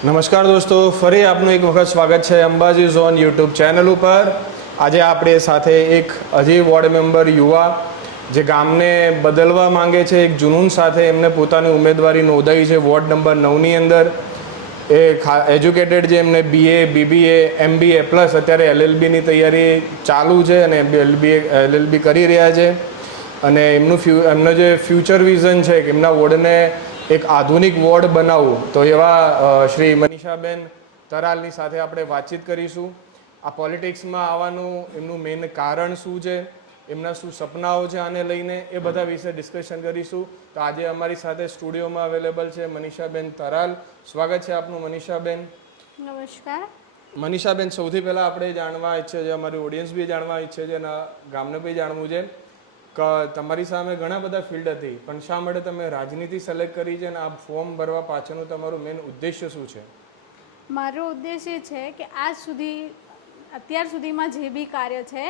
નમસ્કાર દોસ્તો, ફરી આપનું એક વખત સ્વાગત છે અંબાજી ઝોન યુટ્યુબ ચેનલ ઉપર. આજે આપણે સાથે એક હજી વોર્ડ મેમ્બર યુવા જે ગામને બદલવા માંગે છે, એક જુનૂન સાથે એમને પોતાની ઉમેદવારી નોંધાવી છે વોર્ડ નંબર 9ની અંદર. એ એજ્યુકેટેડ છે, એમને BA, BBA, MBA પ્લસ અત્યારે LLBની તૈયારી ચાલુ છે અને LLB કરી રહ્યા છે. અને એમનો જે ફ્યુચર વિઝન છે કે એમના વોર્ડને એક આધુનિક વોર્ડ બનાવવું, તો એવા શ્રી મનીષાબેન તરાલની સાથે આપણે વાતચીત કરીશું. આ પોલિટિક્સમાં આવવાનું એમનું મેઇન કારણ શું છે, એમના શું સપનાઓ છે આને લઈને, એ બધા વિશે ડિસ્કશન કરીશું. તો આજે અમારી સાથે સ્ટુડિયોમાં અવેલેબલ છે મનીષાબેન તરાલ. સ્વાગત છે આપનું મનીષાબેન. નમસ્કાર. મનીષાબેન, સૌથી પહેલાં આપણે જાણવા ઈચ્છે છે, અમારી ઓડિયન્સ બી જાણવા ઈચ્છે છે અને ગામને બી જાણવું છે કે તમારી સામે ઘણા બધા ફિલ્ડ હતી, પણ શા માટે તમે રાજનીતિ સિલેક્ટ કરી છે અને આ ફોર્મ ભરવા પાછળનું તમારું મેઇન ઉદ્દેશ્ય શું છે? મારો ઉદ્દેશ એ છે કે અત્યાર સુધીમાં જે બી કાર્ય છે,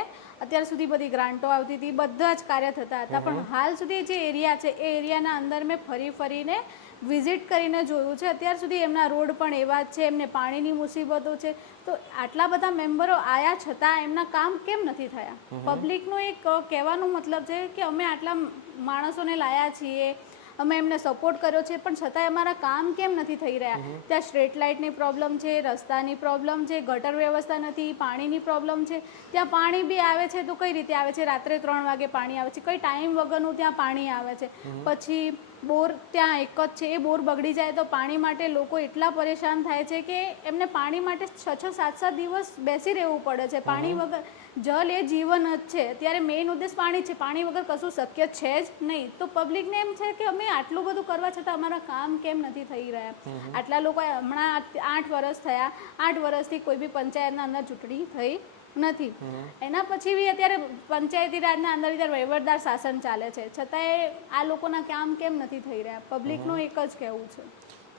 અત્યાર સુધી બધી ગ્રાન્ટો આવતી હતી, બધા જ કાર્ય થતા હતા, પણ હાલ સુધી જે એરિયા છે એ એરિયાના અંદર મેં ફરીને વિઝિટ કરીને જોયું છે. અત્યાર સુધી એમના રોડ પણ એવા જ છે, એમને પાણીની મુસીબતો છે, તો આટલા બધા મેમ્બરો આવ્યા છતાં એમના કામ કેમ નથી થયા? પબ્લિકનો એક કહેવાનો મતલબ છે કે અમે આટલા માણસોને લાયા છીએ, અમે એમને સપોર્ટ કર્યો છે, પણ છતાંય અમારા કામ કેમ નથી થઈ રહ્યા? ત્યાં સ્ટ્રીટ લાઇટની પ્રોબ્લેમ છે, રસ્તાની પ્રોબ્લેમ છે, ગટર વ્યવસ્થા નથી, પાણીની પ્રોબ્લેમ છે. ત્યાં પાણી બી આવે છે તો કઈ રીતે આવે છે? રાત્રે 3 વાગે પાણી આવે છે, કઈ ટાઈમ વગરનું ત્યાં પાણી આવે છે. પછી બોર ત્યાં એક જ છે, એ બોર બગડી જાય તો પાણી માટે લોકો એટલા પરેશાન થાય છે કે એમને પાણી માટે 6-6, 7-7 દિવસ બેસી રહેવું પડે છે. પાણી વગર જલ એ જીવન જ છે. અત્યારે મેઇન ઉદ્દેશ પાણી છે, પાણી વગર કશું શક્ય છે જ નહીં. તો પબ્લિકને એમ છે કે અમે આટલું બધું કરવા છતાં અમારા કામ કેમ નથી થઈ રહ્યા? આટલા લોકો હમણાં 8 વર્ષ થયા, 8 વર્ષથી કોઈ બી પંચાયતના અંદર ચૂંટણી થઈ નથી. એના પછી બી અત્યારે પંચાયતી રાજના અંદર અત્યારે વહીવટદાર શાસન ચાલે છે, છતાંય આ લોકોના કામ કેમ નથી થઈ રહ્યા? પબ્લિકનું એક જ કહેવું છે.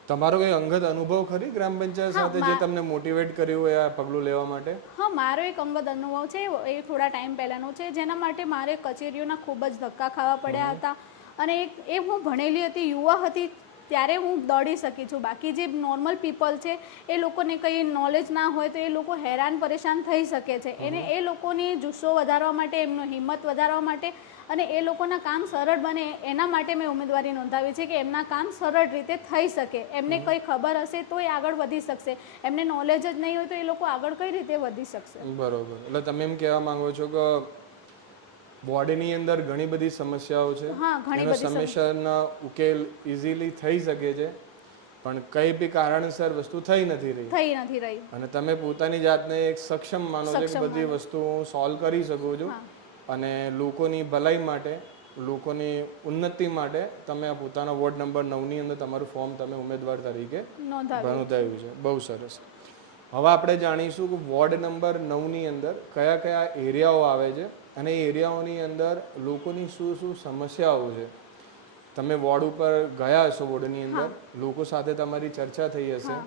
તમારો કોઈ અંગત અનુભવ ખરી ગ્રામ પંચાયત સાથે જે તમને મોટિવેટ કર્યું હોય આ પગલું લેવા માટે? હા, મારો એક અંગત અનુભવ છે, એ થોડા ટાઈમ પહેલાંનો છે, જેના માટે મારે કચેરીઓના ખૂબ જ ધક્કા ખાવા પડ્યા હતા. અને એ હું ભણેલી હતી, યુવા હતી, ત્યારે હું દોડી શકી છું. બાકી જે નોર્મલ પીપલ છે એ લોકોને કંઈ નોલેજ ના હોય તો એ લોકો હેરાન પરેશાન થઈ શકે છે. એ લોકોની જુસ્સો વધારવા માટે, એમનો હિંમત વધારવા માટે અને એ લોકોના કામ સરળ બને એના માટે મેં ઉમેદવારી નોંધાવી છે કે એમના કામ સરળ રીતે થઈ શકે. એમને કંઈ ખબર હશે તો એ આગળ વધી શકશે, એમને નોલેજ જ નહીં હોય તો એ લોકો આગળ કઈ રીતે વધી શકશે? બરોબર. એટલે તમે એમ કહેવા માંગો છો કે બોડીની અંદર ઘણી બધી સમસ્યાઓ છે, એનો સમસ્યાનો ઉકેલ ઇઝીલી થઈ શકે છે, પણ કઈ બી કારણસર વસ્તુ થઈ નથી રહી. અને તમે પોતાની જાતને એક સક્ષમ માનો છો કે બધી વસ્તુ હું સોલ્વ કરી શકું છું અને લોકોની ભલાઈ માટે, લોકોની ઉન્નતિ માટે તમે આ પોતાના વોર્ડ નંબર 9ની અંદર તમારું ફોર્મ તમે ઉમેદવાર તરીકે નોંધાવ્યું છે. બહુ સરસ. હવે આપણે જાણીશું કે વોર્ડ નંબર 9ની અંદર કયા કયા એરિયાઓ આવે છે અને એ એરિયાઓની અંદર લોકોની શું શું સમસ્યાઓ છે. તમે વોર્ડ ઉપર ગયા હશો, વોર્ડની અંદર લોકો સાથે તમારી ચર્ચા થઈ હશે,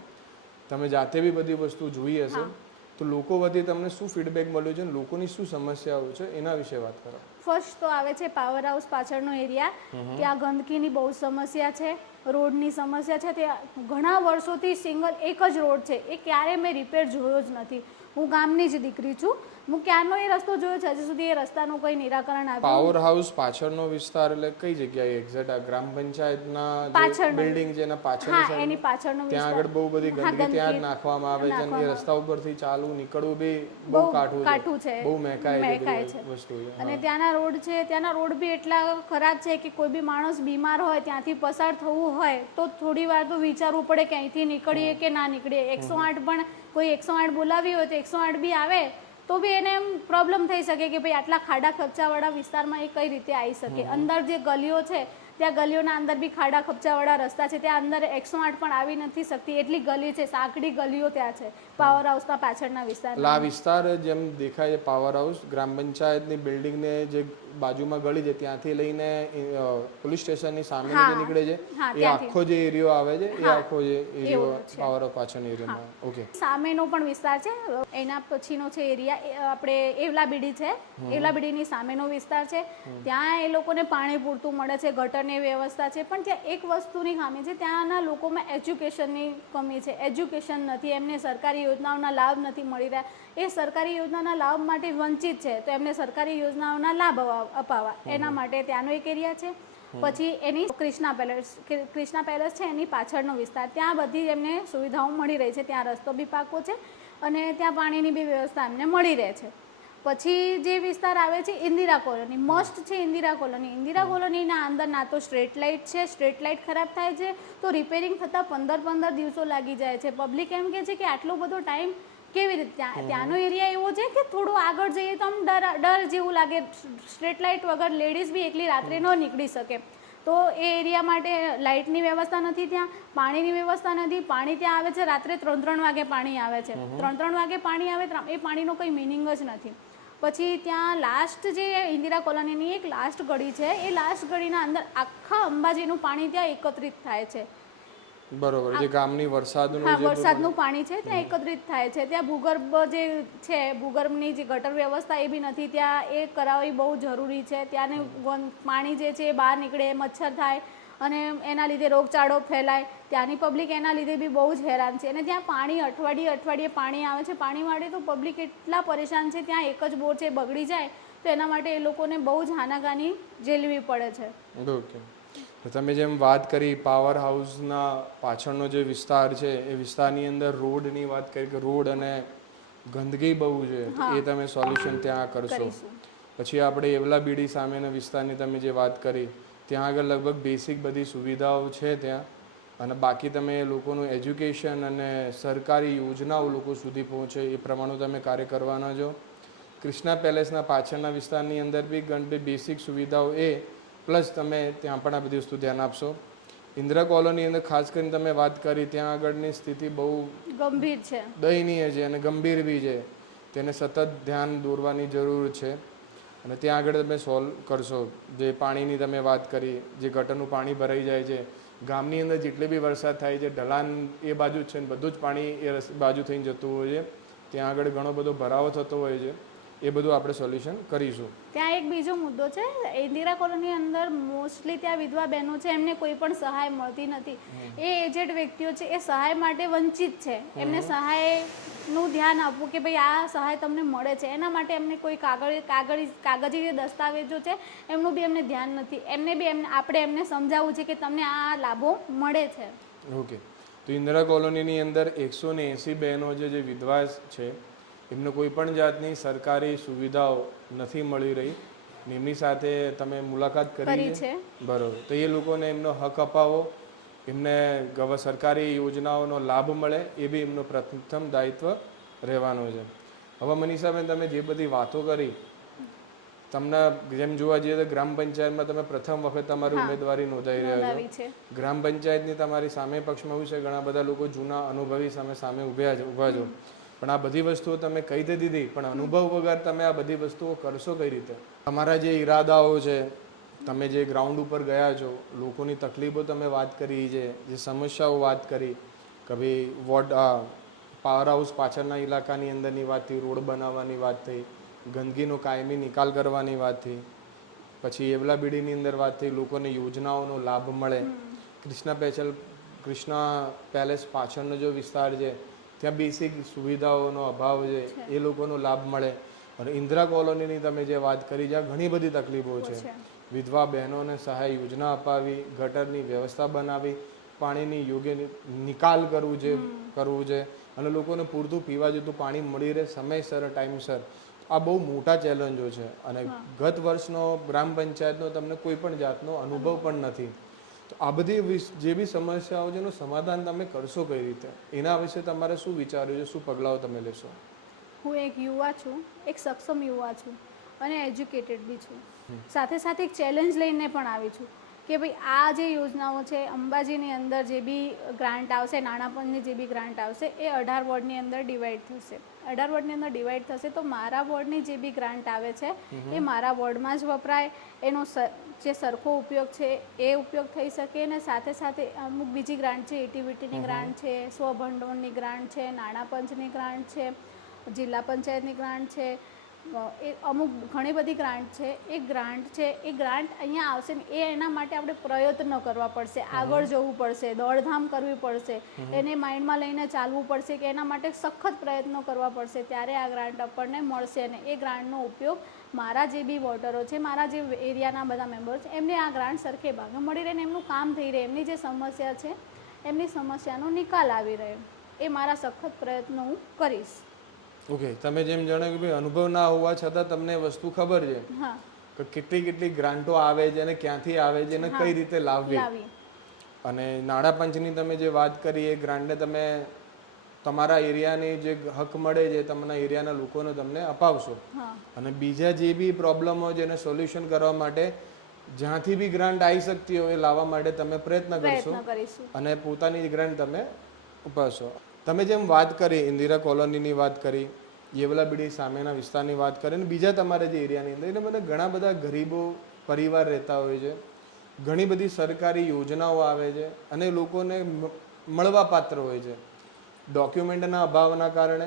તમે જાતે બી બધી વસ્તુ જોઈ હશે, તો લોકો વચ્ચે તમને શું ફીડબેક મળ્યું છે, લોકોની શું સમસ્યાઓ છે, એના વિશે વાત કરો. ફર્સ્ટ તો આવે છે પાવર હાઉસ પાછળનો એરિયા. ત્યાં ગંદકીની બહુ સમસ્યા છે, રોડની સમસ્યા છે. ત્યાં ઘણા વર્ષોથી એક જ રોડ છે, એ ક્યારે મેં રિપેર જોયો જ નથી. હું ગામની જ દીકરી છું, હું ક્યારનો એ રસ્તો જોયો છે, હજી સુધી એ રસ્તાનું કોઈ નિરાકરણ આવ્યું. પાવર હાઉસ પાછળનો વિસ્તાર એટલે કઈ જગ્યાએ એક્ઝેક્ટ? આ ગ્રામ પંચાયતના જે બિલ્ડિંગ છે એના પાછળની સાઈડ? એની પાછળનો ત્યાં આગળ બહુ બધી ગંદકી ત્યાં જ નાખવામાં આવે છે અને એ રસ્તા ઉપરથી ચાલવું નીકળવું બી બહુ કાઠું છે, બહુ મહેકાય છે વસ્તુ. અને ત્યાંના રોડ બી એટલા ખરાબ છે કે કોઈ બી માણસ બીમાર હોય, ત્યાંથી પસાર થવું હોય તો થોડી વાર તો વિચારવું પડે કે અહીંથી નીકળીએ કે ના નીકળીએ. 108 પણ કોઈ 108 બોલાવી હોય તો 108 બી આવે તો બી એને એમ પ્રોબ્લેમ થઈ શકે કે ભાઈ આટલા ખાડા ખપચાવાળા વિસ્તારમાં એ કઈ રીતે આવી શકે. અંદર જે ગલીઓ છે ત્યાં ગલીઓના અંદર બી ખાડા ખપચાવાળા રસ્તા છે, ત્યાં અંદર 108 પણ આવી નથી શકતી એટલી ગલી છે, સાંકડી ગલીઓ ત્યાં છે પાવર હાઉસના પાછળના વિસ્તારમાં. આ વિસ્તાર જેમ દેખાય છે પાવર હાઉસ, ગ્રામ પંચાયતની બિલ્ડિંગને જે બાજુમાં ગળી છે ત્યાંથી લઈને પોલીસ સ્ટેશનની સામે જે નીકળે છે એ આખો જે એરિયો આવે છે એ આખો જે એરિયો પાવર હાઉસ પાછળનો એરિયામાં. ઓકે, સામેનો પણ વિસ્તાર છે. એના પછીનો છે એરિયા આપણે એવલાબીડી છે. એવલાબીડીની સામેનો વિસ્તાર છે. ત્યાં એ લોકોને પાણી પૂરતું મળે છે, ગટરની વ્યવસ્થા છે. પણ ત્યાં એક વસ્તુની ખામી છે, ત્યાંના લોકોમાં એજ્યુકેશનની કમી છે. એજ્યુકેશન નથી, એમને સરકારી યોજનાઓના લાભ નથી મળી રહ્યા. એ સરકારી યોજનાના લાભ માટે વંચિત છે, તો એમને સરકારી યોજનાઓના લાભ અપાવવા એના માટે ત્યાંનો એક એરિયા છે. પછી એની ક્રિષ્ના પેલેસ છે એની પાછળનો વિસ્તાર, ત્યાં બધી એમને સુવિધાઓ મળી રહી છે. ત્યાં રસ્તો બી પાકો છે અને ત્યાં પાણીની બી વ્યવસ્થા એમને મળી રહે છે. પછી જે વિસ્તાર આવે છે ઇન્દિરા કોલોની, મસ્ટ છે ઇન્દિરા કોલોની. ઇન્દિરા કોલોનીના અંદર ના તો સ્ટ્રીટ લાઇટ છે, સ્ટ્રીટ લાઇટ ખરાબ થાય છે તો રિપેરિંગ થતાં 15 દિવસો લાગી જાય છે. પબ્લિક એમ કહે છે કે આટલો બધો ટાઈમ કેવી રીતે? ત્યાંનો એરિયા એવો છે કે થોડું આગળ જઈએ તો આમ ડર જેવું લાગે. સ્ટ્રીટ લાઇટ વગર લેડીઝ બી એકલી રાત્રે ન નીકળી શકે. તો એ એરિયા માટે લાઇટની વ્યવસ્થા નથી, ત્યાં પાણીની વ્યવસ્થા નથી. પાણી ત્યાં આવે છે રાત્રે 3 વાગે પાણી આવે છે. 3 વાગે પાણી આવે, એ પાણીનો કોઈ મિનિંગ જ નથી. પછી ત્યાં લાસ્ટ જે ઇન્દિરા કોલોનીની એક લાસ્ટ ગળી છે, એ લાસ્ટ ગળીના અંદર આખા અંબાજીનું પાણી ત્યાં એકત્રિત થાય છે. બરોબર, જે ગામની વરસાદનું પાણી છે ત્યાં એકત્રિત થાય છે. ત્યાં ભૂગર્ભ જે છે, ભૂગર્ભની જે ગટર વ્યવસ્થા એ બી નથી. ત્યાં એ કરાવવી બહુ જરૂરી છે. ત્યાંને પાણી જે છે એ બહાર નીકળે, મચ્છર થાય અને એના લીધે રોગચાળો ફેલાય. ત્યાંની પબ્લિક એના લીધે બી બહુ જ હેરાન છે. અને ત્યાં પાણી અઠવાડિયે પાણી આવે છે. પાણી માટે તો પબ્લિક એટલા પરેશાન છે. ત્યાં એક જ બોર છે, બગડી જાય તો એના માટે એ લોકોને બહુ જ હાનાગાની ઝેલવી પડે છે. ઓકે, તમે જેમ વાત કરી પાવર હાઉસના પાછળનો જે વિસ્તાર છે એ વિસ્તારની અંદર રોડની વાત કરી કે રોડ અને ગંદકી બહુ છે, એ તમે સોલ્યુશન ત્યાં કરશો. પછી આપણે એવલાબીડી સામેના વિસ્તારની તમે જે વાત કરી, ત્યાં આગળ લગભગ બેસિક બધી સુવિધાઓ છે ત્યાં. અને બાકી તમે લોકોનું એજ્યુકેશન અને સરકારી યોજનાઓ લોકો સુધી પહોંચે એ પ્રમાણે તમે કાર્ય કરવાના છો. ક્રિષ્ના પેલેસના પાછળના વિસ્તારની અંદર બી ઘણી બેસિક સુવિધાઓ પ્લસ તમે ત્યાં પણ આ બધી વસ્તુ ધ્યાન આપશો. ઇન્દિરા કોલોની અંદર ખાસ કરીને તમે વાત કરી, ત્યાં આગળની સ્થિતિ બહુ ગંભીર છે, દયનીય છે અને ગંભીર બી છે. તેને સતત ધ્યાન દોરવાની જરૂર છે અને ત્યાં આગળ તમે સોલ્વ કરશો. જે પાણીની તમે વાત કરી, જે ગટરનું પાણી ભરાઈ જાય છે, ગામની અંદર જેટલી બી વરસાદ થાય છે, ઢલાન એ બાજુ જ છે ને બધું જ પાણી એ બાજુ થઈને જતું હોય છે. ત્યાં આગળ ઘણો બધો ભરાવો થતો હોય છે. એ બધું આપણે સોલ્યુશન કરીશું. ત્યાં એક બીજો મુદ્દો છે, ઇન્દિરા કોલોની અંદર મોસ્ટલી ત્યાં વિધવા બહેનો છે, એમને કોઈ પણ સહાય મળતી નથી. એ એજેડ વ્યક્તિઓ છે, એ સહાય માટે વંચિત છે. એમને સહાયનું ધ્યાન આપવું કે ભાઈ આ સહાય તમને મળે છે, એના માટે એમને કોઈ કાગળી જે દસ્તાવેજો છે એમનું બી એમને ધ્યાન નથી. એમને બી આપણે એમને સમજાવવું છે કે તમને આ લાભો મળે છે. ઓકે, તો ઇન્દિરા કોલોનીની અંદર 180 બહેનો જે વિધવા છે એમને કોઈ પણ જાતની સરકારી સુવિધાઓ નથી મળી રહી. એમની સાથે તમે મુલાકાત કરી છે? બરોબર, તો એ લોકોને એમનો હક અપાવો, એમને સરકારી યોજનાઓનો લાભ મળે, એ બી એમનો પ્રથમ દાયિત્વ રહેવાનો છે. હવે મનીષાબેન, તમે જે બધી વાતો કરી, તમને જેમ જોવા જઈએ તો ગ્રામ પંચાયતમાં તમે પ્રથમ વખત તમારી ઉમેદવારી નોંધાઈ રહ્યા છો. ગ્રામ પંચાયતની તમારી સામે પક્ષમાં એવું છે ઘણા બધા લોકો જૂના અનુભવી સામે ઊભા છો. પણ આ બધી વસ્તુઓ તમે કહી તો દીધી, પણ અનુભવ વગર તમે આ બધી વસ્તુઓ કરશો કઈ રીતે? તમારા જે ઈરાદાઓ છે, તમે જે ગ્રાઉન્ડ ઉપર ગયા છો, લોકોની તકલીફો તમે વાત કરી છે, જે સમસ્યાઓ વાત કરી કે ભાઈ પાવર હાઉસ પાછળના ઇલાકાની અંદરની વાત થઈ, રોડ બનાવવાની વાત થઈ, ગંદકીનો કાયમી નિકાલ કરવાની વાત થઈ, પછી એવલાબીડીની અંદર વાત થઈ લોકોને યોજનાઓનો લાભ મળે, ક્રિષ્ના પેલેસ પાછળનો જો વિસ્તાર છે ત્યાં બેસિક સુવિધાઓનો અભાવ છે, એ લોકોનો લાભ મળે. અને ઇન્દિરા કોલોનીની તમે જે વાત કરી, જ્યાં ઘણી બધી તકલીફો છે, વિધવા બહેનોને સહાય યોજના અપાવી, ગટરની વ્યવસ્થા બનાવી, પાણીની યોગ્ય નિકાલ કરવું છે અને લોકોને પૂરતું પીવા જતું પાણી મળી રહે સમયસર, ટાઈમસર. આ બહુ મોટા ચેલેન્જો છે અને ગત વર્ષનો ગ્રામ પંચાયતનો તમને કોઈ પણ જાતનો અનુભવ પણ નથી. તો આ બધી જે બી સમસ્યાઓ છે એનું સમાધાન તમે કરશો કઈ રીતે? એના વિશે તમારે શું વિચાર્યું છે, શું પગલાઓ તમે લેશો? હું એક યુવા છું, એક સક્ષમ યુવા છું અને એજ્યુકેટેડ બી છું. સાથે સાથે એક ચેલેન્જ લઈને પણ આવી છું કે ભાઈ આ જે યોજનાઓ છે અંબાજીની અંદર જે બી ગ્રાન્ટ આવશે, નાણાં પંચની જે બી ગ્રાન્ટ આવશે એ 18 વોર્ડની અંદર ડિવાઈડ થશે. 18 વોર્ડની અંદર ડિવાઈડ થશે તો મારા વોર્ડની જે બી ગ્રાન્ટ આવે છે એ મારા વોર્ડમાં જ વપરાય, એનો જે સરખો ઉપયોગ છે એ ઉપયોગ થઈ શકે. અને સાથે સાથે અમુક બીજી ગ્રાન્ટ છે, એટીવીટીની ગ્રાન્ટ છે, સ્વભંડોળની ગ્રાન્ટ છે, નાણાં પંચની ગ્રાન્ટ છે, જિલ્લા પંચાયતની ગ્રાન્ટ છે, એ અમુક ઘણી બધી ગ્રાન્ટ છે. એ ગ્રાન્ટ અહીંયા આવશે ને એ એના માટે આપણે પ્રયત્નો કરવા પડશે, આગળ જવું પડશે, દોડધામ કરવી પડશે, એને માઇન્ડમાં લઈને ચાલવું પડશે કે એના માટે સખત પ્રયત્નો કરવા પડશે, ત્યારે આ ગ્રાન્ટ આપણને મળશે. અને એ ગ્રાન્ટનો ઉપયોગ મારા જે બી વોટરો છે, મારા જે એરિયાના બધા મેમ્બર છે એમને આ ગ્રાન્ટ સરખે ભાગે મળી રહે ને એમનું કામ થઈ રહે, એમની જે સમસ્યા છે એમની સમસ્યાનો નિકાલ આવી રહે, એ મારા સખત પ્રયત્નો હું કરીશ. ઓકે, તમે જેમ જણાવ્યું કે ભાઈ અનુભવ ના હોવા છતાં તમને વસ્તુ ખબર છે હા, કે કેટલી ગ્રાન્ટો આવે છે અને ક્યાંથી આવે છે અને કઈ રીતે લાવવી. અને નાણાં પંચની તમે જે વાત કરી એ ગ્રાન્ટને તમે તમારા એરિયાની જે હક મળે છે તમારા એરિયાના લોકોને તમને અપાવશો. અને બીજા જે બી પ્રોબ્લેમ હોય છે એને સોલ્યુશન કરવા માટે જ્યાંથી બી ગ્રાન્ટ આવી શકતી હોય એ લાવવા માટે તમે પ્રયત્ન કરશો અને પોતાની ગ્રાન્ટ તમે ઉપાડશો. તમે જેમ વાત કરી ઇન્દિરા કોલોનીની વાત કરી, યેવલાબીડી સામેના વિસ્તારની વાત કરી અને બીજા તમારા જે એરિયાની અંદર એટલે બધા ઘણા બધા ગરીબો પરિવાર રહેતા હોય છે, ઘણી બધી સરકારી યોજનાઓ આવે છે અને લોકોને મળવા પાત્ર હોય છે. ડોક્યુમેન્ટના અભાવના કારણે,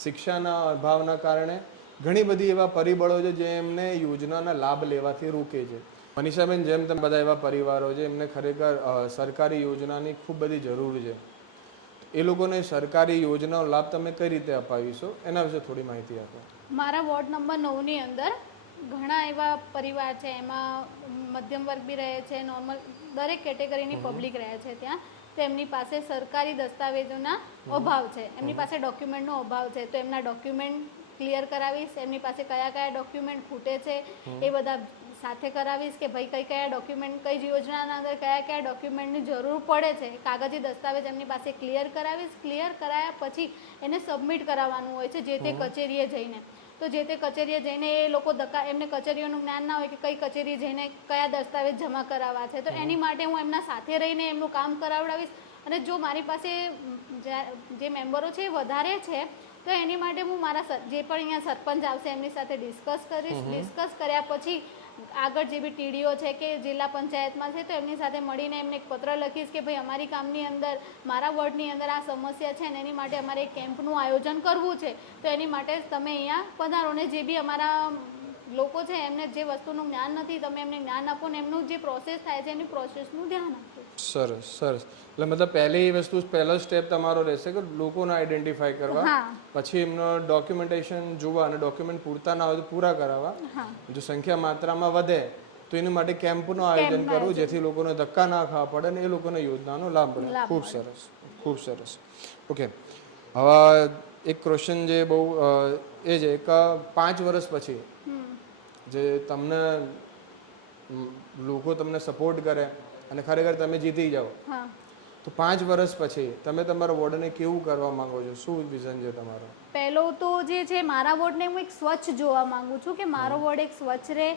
શિક્ષાના અભાવના કારણે ઘણી બધી એવા પરિબળો છે જે એમને યોજનાના લાભ લેવાથી રોકે છે. મનીષાબેન, જેમ તમે બધા એવા પરિવારો છે એમને ખરેખર સરકારી યોજનાની ખૂબ બધી જરૂર છે, એ લોકોને સરકારી યોજનાનો લાભ તમે કઈ રીતે અપાવીશો એના વિશે થોડી માહિતી આપો. મારા વોર્ડ નંબર 9ની અંદર ઘણા એવા પરિવાર છે, એમાં મધ્યમ વર્ગ બી રહે છે, નોર્મલ દરેક કેટેગરીની પબ્લિક રહે છે ત્યાં. તો એમની પાસે સરકારી દસ્તાવેજોના અભાવ છે, એમની પાસે ડોક્યુમેન્ટનો અભાવ છે. તો એમના ડોક્યુમેન્ટ ક્લિયર કરાવીશ, એમની પાસે કયા ડોક્યુમેન્ટ ખૂટે છે એ બધા સાથે કરાવીશ કે ભાઈ કયા ડોક્યુમેન્ટ કઈ યોજનાના અંદર કયા ડોક્યુમેન્ટની જરૂર પડે છે, કાગજી દસ્તાવેજ એમની પાસે ક્લિયર કરાવીશ. ક્લિયર કરાયા પછી એને સબમિટ કરાવવાનું હોય છે જે તે કચેરીએ જઈને. તો જે તે કચેરીએ જઈને એ લોકો એમને કચેરીઓનું જ્ઞાન ના હોય કે કઈ કચેરીએ જઈને કયા દસ્તાવેજ જમા કરાવવા છે, તો એની માટે હું એમના સાથે રહીને એમનું કામ કરાવડાવીશ. અને જો મારી પાસે જે મેમ્બરો છે એ વધારે છે તો એની માટે હું મારા જે પણ અહીંયા સરપંચ આવશે એમની સાથે ડિસ્કસ કરીશ. ડિસ્કસ કર્યા પછી આગળ જે બી ટીડીઓ છે કે જિલ્લા પંચાયતમાં છે તો એમની સાથે મળીને એમને એક પત્ર લખીશ કે ભાઈ અમારી કામની અંદર મારા વોર્ડની અંદર આ સમસ્યા છે ને એની માટે અમારે એક કેમ્પનું આયોજન કરવું છે, તો એની માટે તમે અહીંયા પધારો ને જે બી અમારા લોકો છે એમને જે વસ્તુનું જ્ઞાન નથી તમે એમને જ્ઞાન આપો ને એમનું જે પ્રોસેસ થાય છે એની પ્રોસેસનું ધ્યાન આપો. સરસ સરસ. એટલે મતલબ પહેલો સ્ટેપ તમારો રહેશે કે લોકોને આઈડેન્ટિફાઈ કરવા, પછી એમનો ડોક્યુમેન્ટેશન જોવા અને ડોક્યુમેન્ટ પૂરતા ના હોય તો પૂરા કરાવવા. જો સંખ્યા માત્રામાં વધે તો એની માટે કેમ્પનું આયોજન કરવું જેથી લોકોને ધક્કા ના ખાવા પડે અને એ લોકોને યોજનાનો લાભ મળે. ખૂબ સરસ, ખૂબ સરસ. ઓકે, હવે એક ક્વેશ્ચન જે બહુ એ છે કે 5 વર્ષ પછી જે તમને લોકો તમને સપોર્ટ કરે અને ખરેખર તમે જીતી જાઓ તો 5 વર્ષ પછી તમે તમારા વોર્ડને કેવું કરવા માંગો છો? શું વિઝન છે તમારો? પહેલો તો જે છે મારા વોર્ડને હું એક સ્વચ્છ જોવા માંગુ છું કે મારો વોર્ડ એક સ્વચ્છ રહે,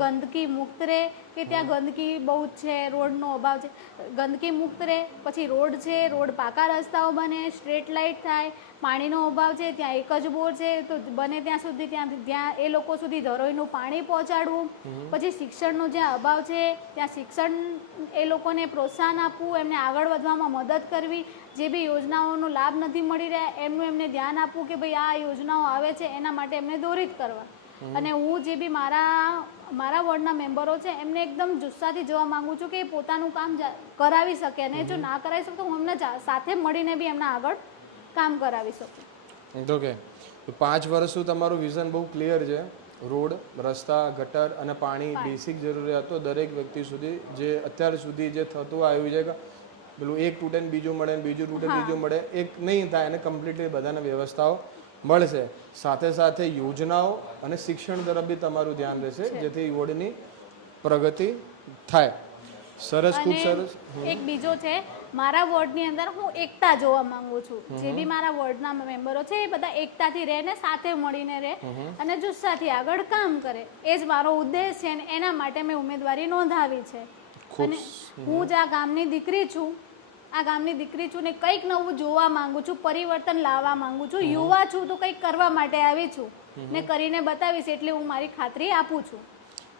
ગંદકી મુક્ત રહે, કે ત્યાં ગંદકી બહુ જ છે, રોડનો અભાવ છે, ગંદકી મુક્ત રહે. પછી રોડ છે, રોડ પાકા રસ્તાઓ બને, સ્ટ્રીટ લાઇટ થાય, પાણીનો અભાવ છે ત્યાં એક જ બોર છે તો બને ત્યાં સુધી ત્યાં એ લોકો સુધી ધરોઈનું પાણી પહોંચાડવું. પછી શિક્ષણનો જ્યાં અભાવ છે ત્યાં શિક્ષણ એ લોકોને પ્રોત્સાહન આપવું, એમને આગળ વધવામાં મદદ કરવી, જે બી યોજનાઓનો લાભ નથી મળી રહ્યા એમનું એમને ધ્યાન આપવું કે ભાઈ આ યોજનાઓ આવે છે એના માટે એમને દોરિત કરવા. અને હું જે બી મારા વોર્ડના મેમ્બરો છે એમને એકદમ જુસ્સાથી જોવા માંગુ છું કે એ પોતાનું કામ કરાવી શકે અને જો ના કરાવી શકતો હું એમને સાથે મળીને બી એમના આગળ કામ કરાવી શકું. ઓકે, તો 5 વર્ષનું તમારું વિઝન બહુ ક્લિયર છે. રોડ, રસ્તા, ગટર અને પાણી બેસિક જરૂરિયાતો દરેક વ્યક્તિ સુધી જે અત્યાર સુધી જે થતું આવ્યું છે કે પેલું એક તૂટે ને બીજું મળે ને બીજું તૂટે બીજું મળે, એક નહીં થાય અને કમ્પ્લીટલી બધાને વ્યવસ્થાઓ મળશે. સાથે સાથે યોજનાઓ અને શિક્ષણ તરફ બી તમારું ધ્યાન રહેશે જેથી વોર્ડની પ્રગતિ થાય. સરસ, ખૂબ સરસ. એક બીજો છે મારા વોર્ડની અંદર હું એકતા જોવા માંગુ છું. જે બી મારા વોર્ડના મેમ્બરો છે એ બધા એકતાથી રહે ને સાથે મળીને રહે અને જુસ્સાથી આગળ કામ કરે, એ જ મારો ઉદ્દેશ છે અને એના માટે મેં ઉમેદવારી નોંધાવી છે. અને હું જ આ ગામની દીકરી છું, આ ગામની દીકરી છું ને કંઈક નવું જોવા માંગુ છું, પરિવર્તન લાવવા માંગુ છું, યુવા છું તો કંઈક કરવા માટે આવી છું ને કરીને બતાવીશ, એટલે હું મારી ખાતરી આપું છું.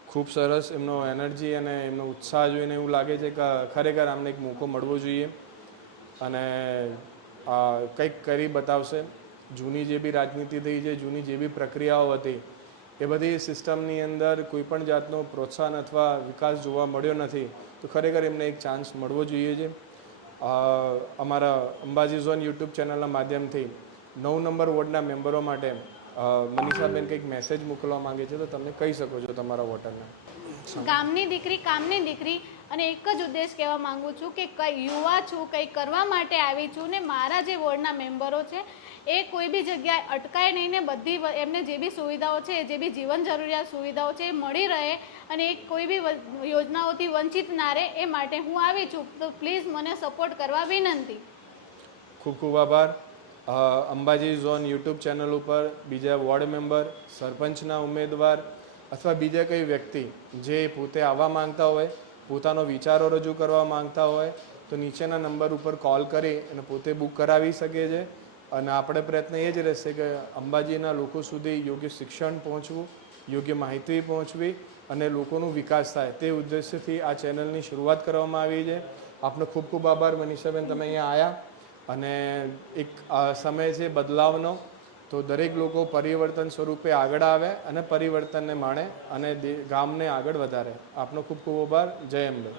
ખૂબ સરસ. એમનો એનર્જી અને એમનો ઉત્સાહ જોઈને એવું લાગે છે કે ખરેખર આમને એક મોકો મળવો જોઈએ અને કંઈક કરી બતાવશે. જૂની જે બી રાજનીતિ થઈ છે, જૂની જે બી પ્રક્રિયાઓ હતી, એ બધી સિસ્ટમની અંદર કોઈ પણ જાતનો પ્રોત્સાહન અથવા વિકાસ જોવા મળ્યો નથી. તો ખરેખર એમને એક ચાન્સ મળવો જોઈએ છે. અમારા અંબાજી ઝોન યુટ્યુબ ચેનલના માધ્યમથી 9 નંબર વોર્ડના મેમ્બરો માટે મનીષાબેન કંઈક મેસેજ મોકલવા માંગે છે, તો તમે કહી શકો છો તમારા વોટરને. ગામની દીકરી કામની દીકરી, અને એક જ ઉદ્દેશ કહેવા માંગુ છું કે યુવા છું, કંઈક કરવા માટે આવી છું ને મારા જે વોર્ડના મેમ્બરો છે એ કોઈ બી જગ્યાએ અટકાય નહીં ને બધી એમને જે બી સુવિધાઓ છે, જે બી જીવન જરૂરિયાત સુવિધાઓ છે એ મળી રહે અને એ કોઈ બી યોજનાઓથી વંચિત ના રહે, એ માટે હું આવી છું. તો પ્લીઝ મને સપોર્ટ કરવા વિનંતી. ખૂબ ખૂબ આભાર. અંબાજી ઝોન યુટ્યુબ ચેનલ ઉપર બીજા વોર્ડ મેમ્બર, સરપંચના ઉમેદવાર અથવા બીજા કોઈ વ્યક્તિ જે પોતે આવવા માંગતા હોય, પોતાનો વિચારો રજૂ કરવા માંગતા હોય, તો નીચેના નંબર ઉપર કોલ કરી અને પોતે બુક કરાવી શકે છે. અને આપણે પ્રયત્ન એ જ રહેશે કે અંબાજીના લોકો સુધી યોગ્ય શિક્ષણ પહોંચવું, યોગ્ય માહિતી પહોંચવી અને લોકોનો વિકાસ થાય, તે ઉદ્દેશ્યથી આ ચેનલની શરૂઆત કરવામાં આવી છે. આપનો ખૂબ ખૂબ આભાર મનીષાબેન, તમે અહીંયા આવ્યા. અને એક સમય છે બદલાવનો, તો દરેક લોકો પરિવર્તન સ્વરૂપે આગળ આવે અને પરિવર્તનને માણે અને ગામને આગળ વધારે. આપનો ખૂબ ખૂબ આભાર. જય અંબે.